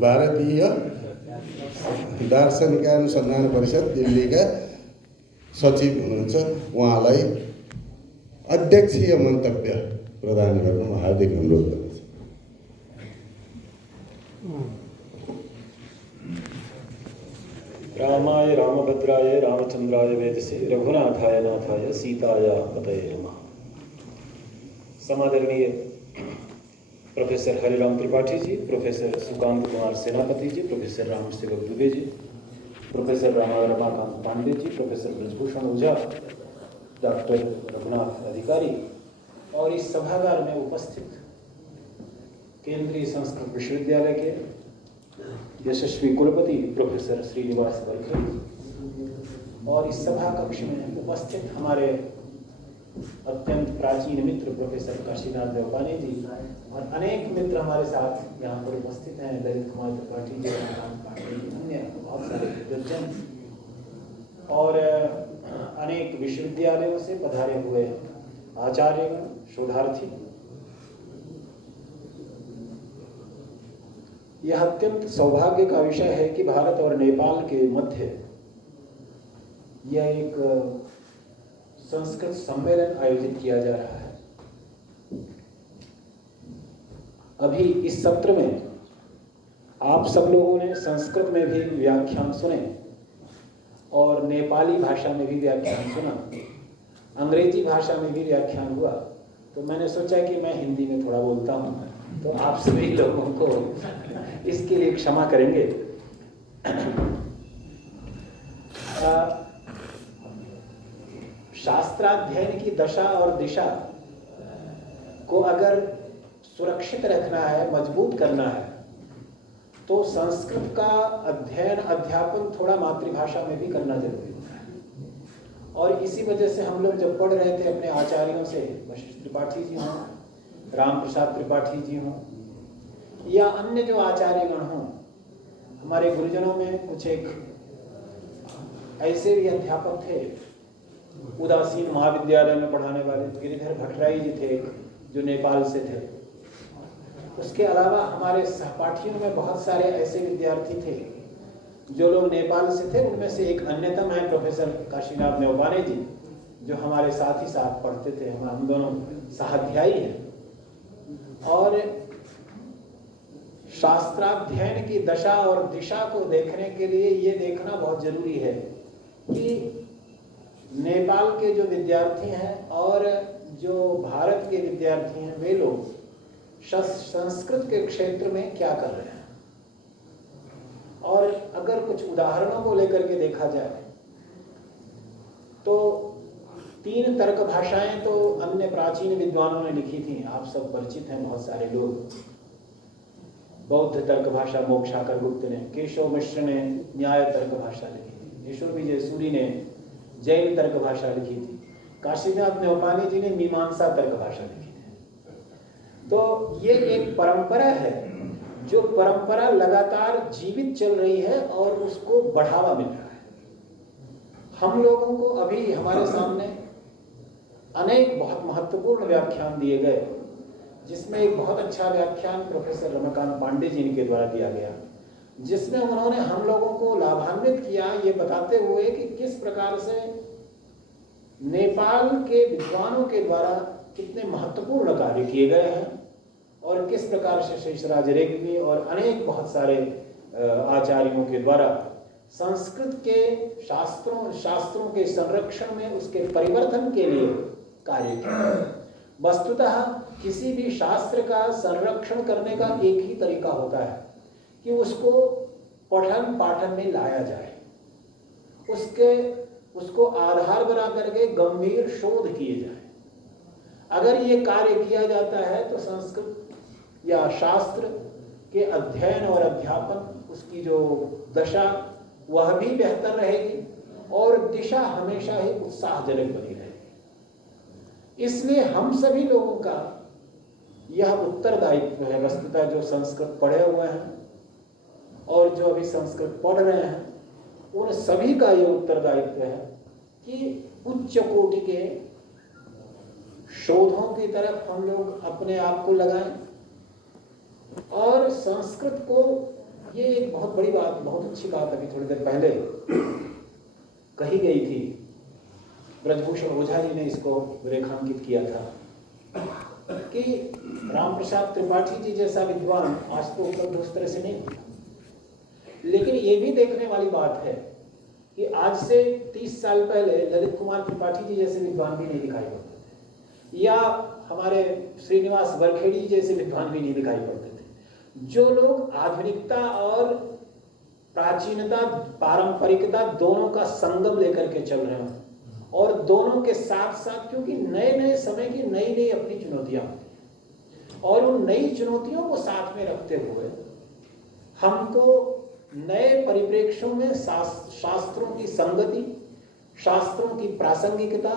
भारतीय दार्शनिक अनुसन्धान परिषद दिल्लीका सचिव हुनुहुन्छ। उहाँलाई अध्यक्षीय मन्तव्य प्रदान गर्न म हार्दिक अनुरोध गर्दछु। रामाय रामभद्राय रामचन्द्राय वेदसे रघुनाथाय नाथाय सीताय पतये नमः। समादरणीय प्रोफेसर हरिराम त्रिपाठी जी, प्रोफेसर सुकांत कुमार सेनापति जी, प्रोफेसर राम सेवक दुबे जी, प्रोफेसर रमाकांत पांडे जी, प्रोफेसर ब्रजभूषण ओझा, डॉक्टर रघुनाथ अधिकारी और इस सभागार में उपस्थित केंद्रीय संस्कृत विश्वविद्यालय के यशस्वी कुलपति प्रोफेसर श्रीनिवास वरखड़ी और इस सभा कक्ष में उपस्थित हमारे अत्यंत प्राचीन मित्र प्रोफेसर काशीनाथ देवपानी जी और अनेक मित्र हमारे साथ यहाँ पर उपस्थित हैं। ललित कुमार त्रिपाठी जी, रमाकांत पांडे जी, अन्य बहुत सारे विद्वजन और अनेक विश्वविद्यालयों से पधारे हुए आचार्यगण, शोधार्थी। यह अत्यंत सौभाग्य का विषय है कि भारत और नेपाल के मध्य यह एक संस्कृत सम्मेलन आयोजित किया जा रहा है। अभी इस सत्र में आप सब लोगों ने संस्कृत में भी व्याख्यान सुने और नेपाली भाषा में भी व्याख्यान सुना, अंग्रेजी भाषा में भी व्याख्यान हुआ। तो मैंने सोचा कि मैं हिंदी में थोड़ा बोलता हूँ, तो आप सभी लोगों को इसके लिए क्षमा करेंगे। शास्त्राध्ययन की दशा और दिशा को अगर सुरक्षित रखना है, मजबूत करना है, तो संस्कृत का अध्ययन अध्यापन थोड़ा मातृभाषा में भी करना जरूरी होता है। और इसी वजह से हम लोग जब पढ़ रहे थे अपने आचार्यों से, वशिष्ठ त्रिपाठी जी हों, राम प्रसाद त्रिपाठी जी हों या अन्य जो आचार्यगण हों, हमारे गुरुजनों में कुछ एक ऐसे भी अध्यापक थे, उदासीन महाविद्यालय में पढ़ाने वाले गिरिधर भट्टराई जी थे जो नेपाल से थे। उसके अलावा हमारे सहपाठियों में बहुत सारे ऐसे विद्यार्थी थे जो लोग नेपाल से थे। उनमें से एक अन्यतम है प्रोफेसर काशीनाथ देवपानी जी, जो हमारे साथ ही साथ पढ़ते थे। हम दोनों सहाध्यायी हैं। और शास्त्राध्ययन की दशा और दिशा को देखने के लिए ये देखना बहुत जरूरी है कि नेपाल के जो विद्यार्थी हैं और जो भारत के विद्यार्थी हैं, वे लोग संस्कृत के क्षेत्र में क्या कर रहे हैं। और अगर कुछ उदाहरणों को लेकर के देखा जाए तो 3 तर्क भाषाएं तो अन्य प्राचीन विद्वानों ने लिखी थी, आप सब परिचित हैं बहुत सारे लोग। बौद्ध तर्क भाषा मोक्षाकर गुप्त ने, केशव मिश्र ने न्याय तर्क भाषा लिखी थी, ईश्वर विजय सूरी ने जैन तर्क भाषा लिखी थी, काशीनाथ देवपानी जी ने मीमांसा तर्क भाषा लिखी थी। तो ये एक परंपरा है, जो परंपरा लगातार जीवित चल रही है और उसको बढ़ावा मिल रहा है। हम लोगों को अभी हमारे सामने अनेक बहुत महत्वपूर्ण व्याख्यान दिए गए, जिसमें एक बहुत अच्छा व्याख्यान प्रोफेसर रमाकांत पांडे जी के द्वारा दिया गया, जिसमें उन्होंने हम लोगों को लाभान्वित किया ये बताते हुए कि किस प्रकार से नेपाल के विद्वानों के द्वारा कितने महत्वपूर्ण कार्य किए गए हैं और किस प्रकार से शेषराज रेग्मी और अनेक बहुत सारे आचार्यों के द्वारा संस्कृत के शास्त्रों के संरक्षण में, उसके परिवर्धन के लिए कार्य किया। वस्तुतः किसी भी शास्त्र का संरक्षण करने का एक ही तरीका होता है कि उसको पठन पाठन में लाया जाए, उसको आधार बना करके गंभीर शोध किए जाए। अगर ये कार्य किया जाता है तो संस्कृत या शास्त्र के अध्ययन और अध्यापन, उसकी जो दशा वह भी बेहतर रहेगी और दिशा हमेशा ही उत्साहजनक बनी रहेगी। इसलिए हम सभी लोगों का यह उत्तरदायित्व है, वस्तुतः जो संस्कृत पढ़े हुए हैं और जो अभी संस्कृत पढ़ रहे हैं, उन सभी का यह उत्तरदायित्व है कि उच्च कोटि के शोधों की तरफ हम लोग अपने आप को लगाएं और संस्कृत को एक बहुत बड़ी बात, बहुत अच्छी बात अभी थोड़ी देर पहले कही गई थी, ब्रजभूषण ओझा जी ने इसको रेखांकित किया था कि राम प्रसाद त्रिपाठी जी जैसा विद्वान आज तो उपलब्ध उस तरह से नहीं होता। लेकिन ये भी देखने वाली बात है कि आज से 30 साल पहले ललित कुमार त्रिपाठी जी जैसे विद्वान भी नहीं दिखाई पड़ते थे, या हमारे श्रीनिवास वरखेड़ी जैसे विद्वान भी नहीं दिखाई पड़ते थे। जो लोग आधुनिकता और प्राचीनता, पारंपरिकता दोनों का संगम लेकर के चल रहे हैं और दोनों के साथ साथ, क्योंकि नए नए समय की नई नई अपनी चुनौतियां होती हैं और उन नई चुनौतियों को साथ में रखते हुए हमको नए परिप्रेक्ष्यों में शास्त्रों की संगति, शास्त्रों की प्रासंगिकता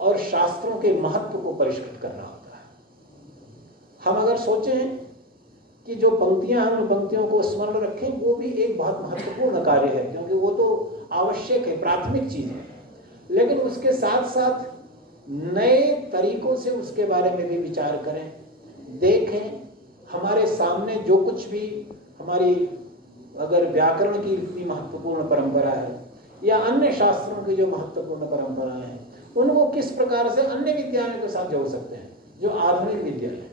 और शास्त्रों के महत्व को परिष्कृत करना होता है। हम अगर सोचें कि जो पंक्तियां हैं उन पंक्तियों को स्मरण रखें, वो भी एक बहुत महत्वपूर्ण कार्य है, क्योंकि वो तो आवश्यक है, प्राथमिक चीज है। लेकिन उसके साथ साथ नए तरीकों से उसके बारे में भी विचार करें, देखें। हमारे सामने जो कुछ भी हमारी अगर व्याकरण की इतनी महत्वपूर्ण परंपरा है या अन्य शास्त्रों की जो महत्वपूर्ण परंपराएं हैं, उनको किस प्रकार से अन्य विद्याओं के साथ जोड़ सकते हैं जो आधुनिक विद्या है।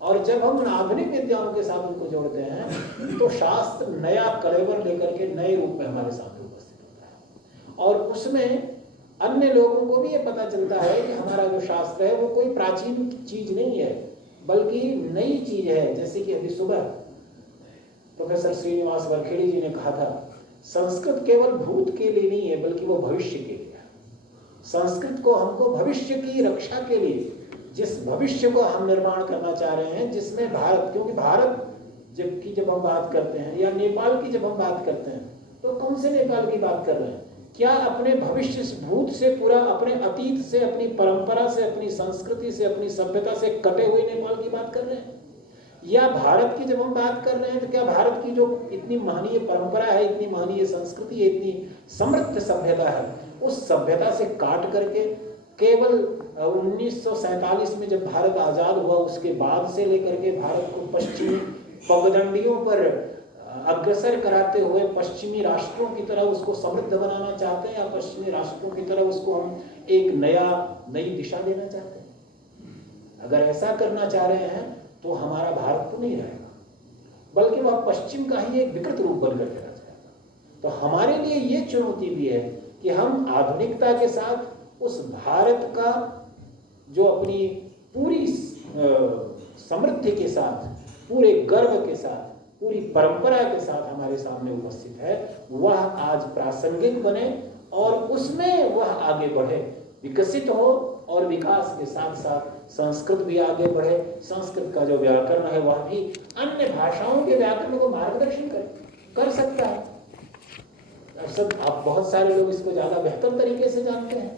और जब हम उन आधुनिक विद्याओं के साथ उनको जोड़ते हैं तो शास्त्र नया कलेवर लेकर के नए रूप में हमारे सामने उपस्थित होता है। और उसमें अन्य लोगों को भी ये पता चलता है कि हमारा जो शास्त्र है वो कोई प्राचीन चीज नहीं है, बल्कि नई चीज है। जैसे कि अभी सुबह प्रोफेसर श्रीनिवास वरखेड़ी जी ने कहा था, संस्कृत केवल भूत के लिए नहीं है बल्कि वो भविष्य के लिए है। संस्कृत को हमको भविष्य की रक्षा के लिए, जिस भविष्य को हम निर्माण करना चाह रहे हैं, जिसमें भारत, क्योंकि भारत जब हम बात करते हैं या नेपाल की जब हम बात करते हैं तो कौन से नेपाल की बात कर रहे हैं? क्या अपने भविष्य भूत से, पूरा अपने अतीत से, अपनी परंपरा से, अपनी संस्कृति से, अपनी सभ्यता से कटे हुए नेपाल की बात कर रहे हैं? या भारत की जब हम बात कर रहे हैं तो क्या भारत की जो इतनी महनीय परंपरा है, इतनी महनीय संस्कृति है, इतनी समृद्ध सभ्यता है, उस सभ्यता से काट करके केवल 1947 में जब भारत आजाद हुआ उसके बाद से लेकर के भारत को पश्चिमी पगडंडियों पर अग्रसर कराते हुए पश्चिमी राष्ट्रों की तरह उसको समृद्ध बनाना चाहते हैं, या पश्चिमी राष्ट्रों की तरह उसको हम एक नई दिशा देना चाहते हैं? अगर ऐसा करना चाह रहे हैं तो हमारा भारत तो नहीं रहेगा, बल्कि वह पश्चिम का ही एक विकृत रूप बनकर के रह जाएगा। तो हमारे लिए ये चुनौती भी है कि हम आधुनिकता के साथ उस भारत का जो अपनी पूरी समृद्धि के साथ, पूरे गर्व के साथ, पूरी परंपरा के साथ हमारे सामने उपस्थित है, वह आज प्रासंगिक बने और उसमें वह आगे बढ़े, विकसित हो, और विकास के साथ साथ संस्कृत भी आगे बढ़े। संस्कृत का जो व्याकरण है वह भी अन्य भाषाओं के व्याकरण को मार्गदर्शन कर सकता है। आप बहुत सारे लोग इसको ज्यादा बेहतर तरीके से जानते हैं।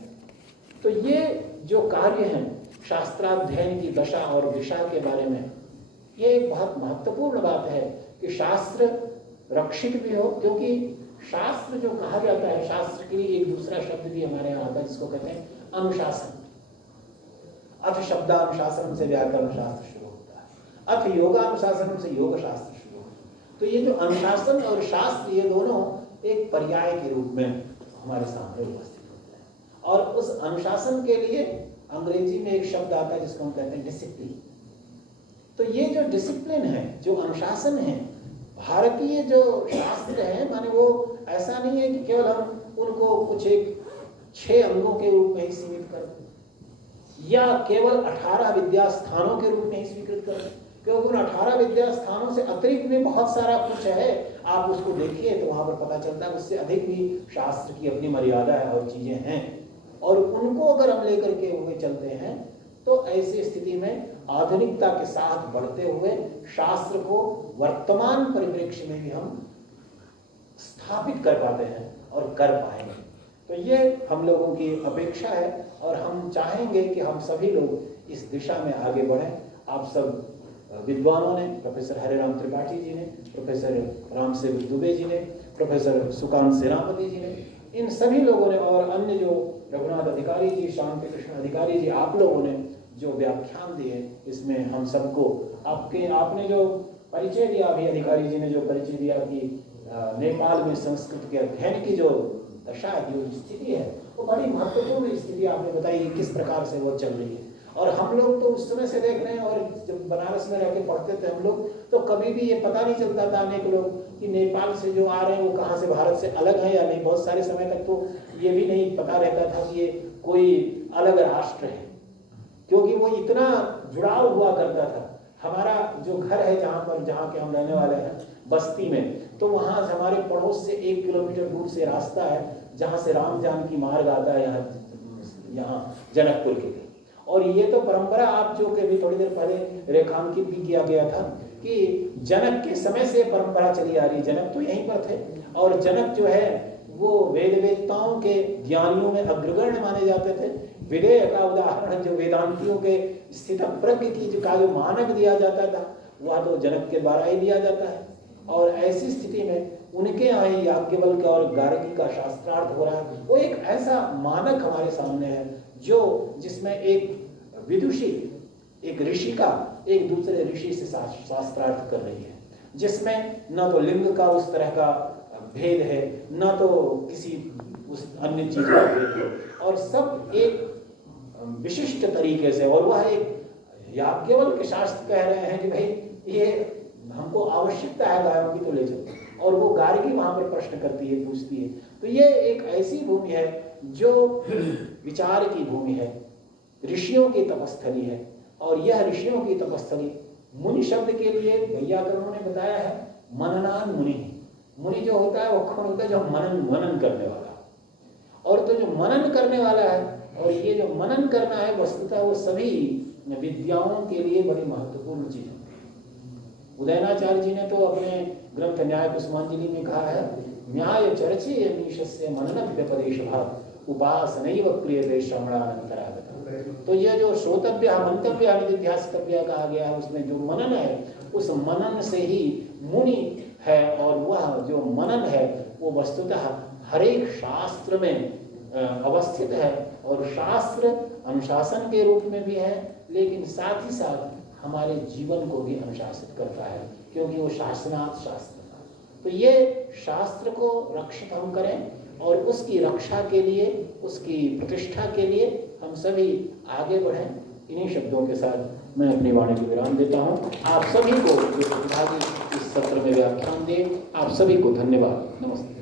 तो ये जो कार्य है शास्त्राध्ययन की दशा और दिशा के बारे में, ये एक बहुत महत्वपूर्ण बात है कि शास्त्र रक्षित भी हो, क्योंकि शास्त्र जो कहा जाता है, शास्त्र के लिए एक दूसरा शब्द भी हमारे यहाँ आता है जिसको कहते हैं अनुशासन। अथ शब्दानुशासन से व्याकरण शास्त्र शुरू होता है, अथ योगानुशासन से योग शास्त्र शुरू होता है। तो ये जो अनुशासन और शास्त्र, ये दोनों एक पर्याय के रूप में हमारे सामने उपस्थित होते हैं। और उस अनुशासन के लिए अंग्रेजी में एक शब्द आता है जिसको हम कहते हैं डिसिप्लिन। तो ये जो डिसिप्लिन है, जो अनुशासन है, भारतीय जो शास्त्र है, माने वो ऐसा नहीं है कि केवल हम उनको कुछ एक 6 अंगों के रूप में ही सीमित कर दें या केवल 18 विद्या स्थानों के रूप में ही स्वीकृत कर दें, क्योंकि उन 18 विद्या स्थानों से अतिरिक्त में बहुत सारा कुछ है। आप उसको देखिए तो वहां पर पता चलता है उससे अधिक भी शास्त्र की अपनी मर्यादा है और चीजें हैं, और उनको अगर हम लेकर के हुए चलते हैं तो ऐसी स्थिति में आधुनिकता के साथ बढ़ते हुए शास्त्र को वर्तमान परिप्रेक्ष्य में भी हम स्थापित कर पाते हैं और कर पाएंगे। तो ये हम लोगों की अपेक्षा है और हम चाहेंगे कि हम सभी लोग इस दिशा में आगे बढ़ें। आप सब विद्वानों ने, प्रोफेसर हरिराम त्रिपाठी जी ने, प्रोफेसर रामसेवक दुबे जी ने, प्रोफेसर सुकांत सेनापति जी ने, इन सभी लोगों ने, और अन्य जो रघुनाथ अधिकारी जी, शांति कृष्ण अधिकारी जी, आप लोगों ने जो व्याख्यान दिए, इसमें हम सबको आपने जो परिचय दिया अभी अधिकारी जी ने, जो परिचय दिया कि नेपाल में संस्कृत के अध्ययन की जो दशा, जो स्थिति है, वो बड़ी महत्वपूर्ण स्थिति आपने बताई किस प्रकार से वो चल रही है। और हम लोग तो उस समय से देख रहे हैं, और जब बनारस में रह के पढ़ते थे हम लोग, तो कभी भी ये पता नहीं चलता था अनेक लोग कि नेपाल से जो आ रहे हैं वो कहाँ से भारत से अलग है या नहीं। बहुत सारे समय तक तो ये भी नहीं पता रहता था कि ये कोई अलग राष्ट्र है, क्योंकि वो इतना जुड़ाव हुआ करता था। हमारा जो घर है जहाँ के हम रहने वाले हैं, बस्ती में, तो वहाँ हमारे पड़ोस से 1 किलोमीटर दूर से रास्ता है जहाँ से राम जानकी मार्ग आता है यहाँ जनकपुर के लिए। और ये तो परंपरा आप जो के भी थोड़ी देर पहले रेखांकित भी किया गया था कि जनक के समय से परंपरा चली आ रही। जनक तो यहीं पर थे, और जनक जो है वो वेदताओं के ज्ञानियों में अग्रगण्य माने जाते थे। विदेह का उदाहरण जो वेदांतियों के स्थित प्रज्ञ की जो मानक दिया जाता था, वह तो जनक के द्वारा ही दिया जाता है। और ऐसी स्थिति में उनके यहाँ याज्ञवल्क्य और गार्गी का शास्त्रार्थ हो रहा है। वो एक ऐसा मानक हमारे सामने है जो जिसमें एक विदुषी, एक ऋषि का एक दूसरे ऋषि से शास्त्रार्थ कर रही है, जिसमें न तो लिंग का उस तरह का भेद है, न तो किसी उस अन्य चीज का भेद है, और सब एक विशिष्ट तरीके से। और वह एक याज्ञवल्क्य शास्त्र कह रहे हैं कि भाई ये हमको आवश्यकता है गायों की, तो ले चलो। और वो गार्गी वहां पर प्रश्न करती है, पूछती है। तो ये एक ऐसी भूमि है जो विचार की भूमि है, ऋषियों की तपस्थली है। और यह ऋषियों की तपस्थली, मुनि शब्द के लिए वैयाकरणों ने बताया है मननान मुनि। मुनि जो होता है वो कौन होता है? जो मनन करने वाला। और तो जो मनन करने वाला है, और ये जो मनन करना है वस्तुतः वो सभी विद्याओं के लिए बड़ी महत्वपूर्ण चीज है। उदयनाचार्य जी ने तो अपने ग्रंथ न्याय कुसुमांजलि में कहा है, न्याय चर्चे मीशस्य मनन व्यपदेश भाव उपासनैव क्रियते श्रवणानंतरागत। तो ये जो श्रोतव्य मंतव्य निधिध्यासितव्य कहा गया है, उसमें जो मनन है, उस मनन से ही मुनि है। और वह जो मनन है वो वस्तुतः हर एक शास्त्र में अवस्थित है। और शास्त्र अनुशासन के रूप में भी है, लेकिन साथ ही साथ हमारे जीवन को भी अनुशासित करता है, क्योंकि वो शासनात् शास्त्र था। तो ये शास्त्र को रक्षित हम करें, और उसकी रक्षा के लिए, उसकी प्रतिष्ठा के लिए हम सभी आगे बढ़ें। इन्हीं शब्दों के साथ मैं अपनी वाणी को विराम देता हूँ। आप सभी को जो प्रतिभागी इस सत्र में व्याख्यान दिए, आप सभी को धन्यवाद। नमस्ते।